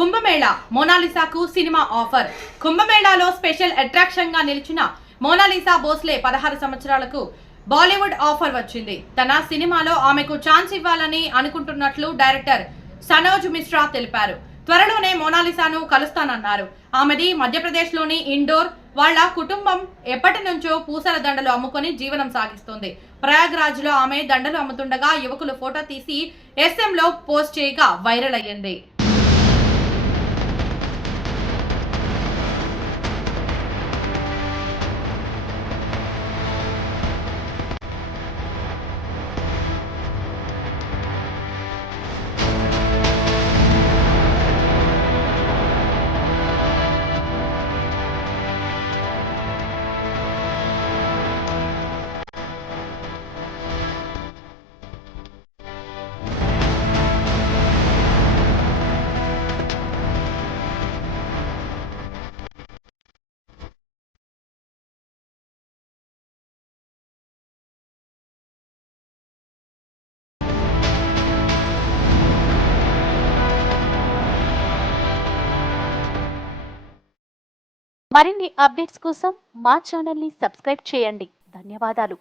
Kumbh Mela మోనాలిసాకు cinema offer. కుంభమేళాలో special attraction గా నిలిచిన Mona Lisa Bhosle 16 సంవత్సరాలకు బాలీవుడ్ ఆఫర్ వచ్చింది. తన సినిమాలో ఆమెకు ఛాన్స్ ఇవ్వాలని అనుకుంటున్నట్లు డైరెక్టర్ సనోజ్ మిశ్రా తెలిపారు. త్వరలోనే మోనాలిసాను కలుస్తానన్నారు. ఆమెది మధ్యప్రదేశ్ లోని ఇండోర్. వాళ్ళ కుటుంబం ఎప్పటి నుంచో పూసల దండలు అమ్ముకొని జీవనం సాగిస్తుంది. ప్రయాగ్రాజ్ లో ఆమె దండలు అమ్ముతుండగా యువకులు ఫోటో తీసి SM లో పోస్ట్ చేయగా వైరల్ అయ్యింది. మరిన్ని అప్డేట్స్ కోసం మా ఛానల్ ని సబ్స్క్రైబ్ చేయండి. ధన్యవాదాలు.